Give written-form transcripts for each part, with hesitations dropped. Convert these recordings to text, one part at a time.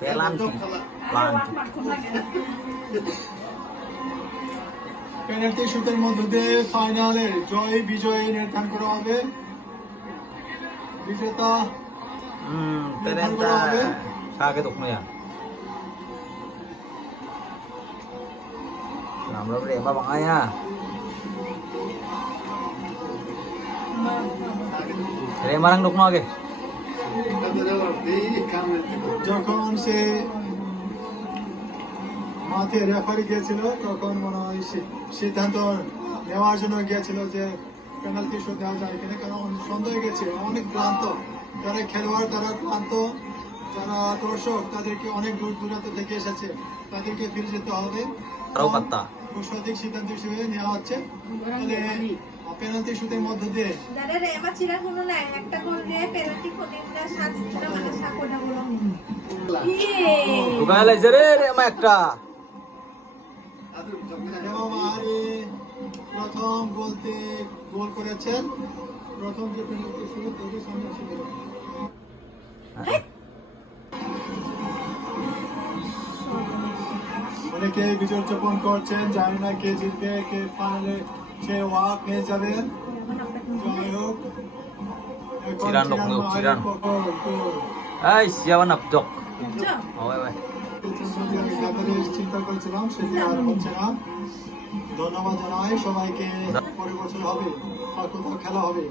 Penalty penalty শুটের মধ্য দিয়ে ফাইনালের জয় বিজয় নির্ধারণ করা হবে। বিজেতা পেরেন্টা সাকে তকময়া আমরা বলে এমা বাঙায়া রেমারাং তকমা আগে যখন সে মাঠে রেফারি গিয়েছিল তখন মনে হয় সিদ্ধান্ত নেওয়ার জন্য গিয়েছিল যে পেনাল্টি শুট দেওয়া যায় কিনা, কারণ সন্দেহ গেছে অনেক ক্লান্ত, যারা খেলোয়াড় তারা ক্লান্ত, যারা দর্শক তাদেরকে অনেক দূর দূরান্ত থেকে এসেছে, তাদেরকে ফিরে যেতে হবে। খুব সঠিক সিদ্ধান্ত হিসেবে নেওয়া হচ্ছে। তাহলে পেনাল্টি শুটের মধ্য দিয়ে একটা প্রথম গোল করেছেন, প্রথম যে পেনাল্টি শুট থেকে সামনে ছিল। অনেকে বিজয় উদযাপন করছেন, জানি না কে জিতবে, কে ফাইনালে সে ওয়াক নিয়ে যাবেন। যাই হোক, চিন্তা করেছিলাম সেটি আর হচ্ছে না। ধন্যবাদ জানাই সবাইকে। পরের বছর হবে আর কোথাও খেলা হবে,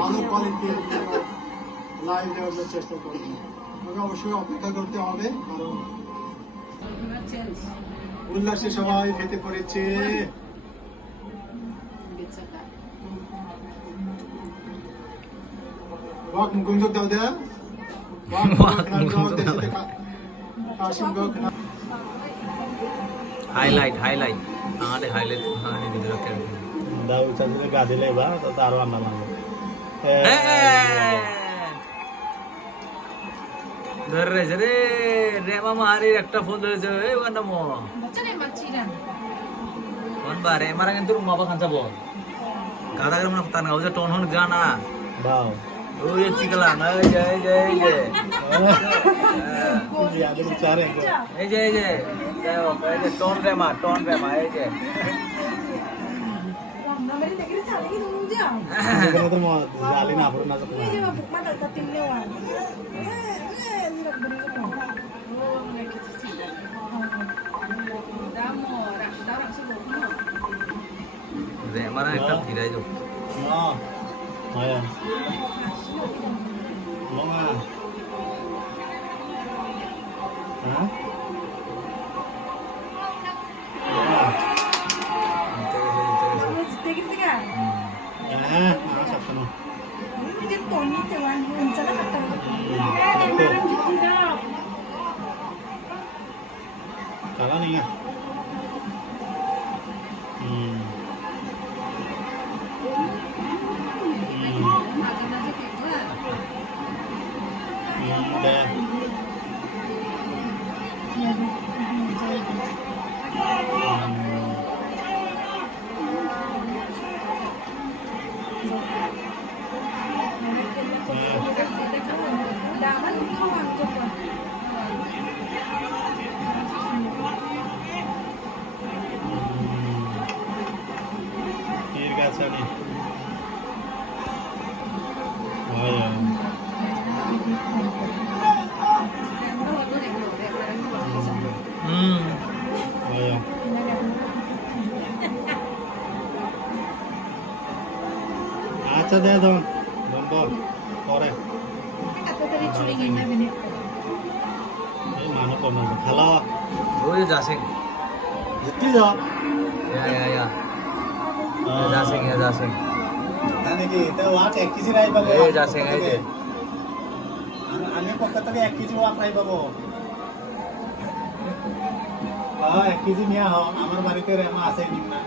ভালো কোয়ালিটির লাইভ দেওয়ার চেষ্টা করবো। তবে অবশ্যই অপেক্ষা করতে হবে, কারণ উল্লাসে সবাই ফেটে পড়েছে। মুকুন্দ দাও দে হাইলাইট আমাদের হাইলাইট দাও চাঁদে গাদিলে বা তো আরো আন্না মারবে ধরে রেছে রে রেমা মারির একটা ফোন ধরেছে এই ওখানটা মো কোন বারে মারা কিন্তু মাবা খান যাব গাদা করে মানে তান গাও যে টোন হন গানা বাও ওই চিকলা না এই যে এই যে টোন রেমা এই যে তো জালি না পুরো না তো রেমারা একটা ফিরাই দাও Ayan. Mga. Ha? Kala nih ya. আচ্ছা দে দাও বল পরে তাড়াতাড়ি চলে গিয়ে যাবে না এই মানো কম না খালা ওই যাসিং জিতি যা ইয়া যাসিং মানে কি তো ওয়াট 1 কেজি রাই পাবো এই যাসিং এই যে আমি পক্ষ থেকে 1 কেজি ওয়াট রাই পাবো 1 কেজি নিয়া আমার বাড়িতে রেমা আছে না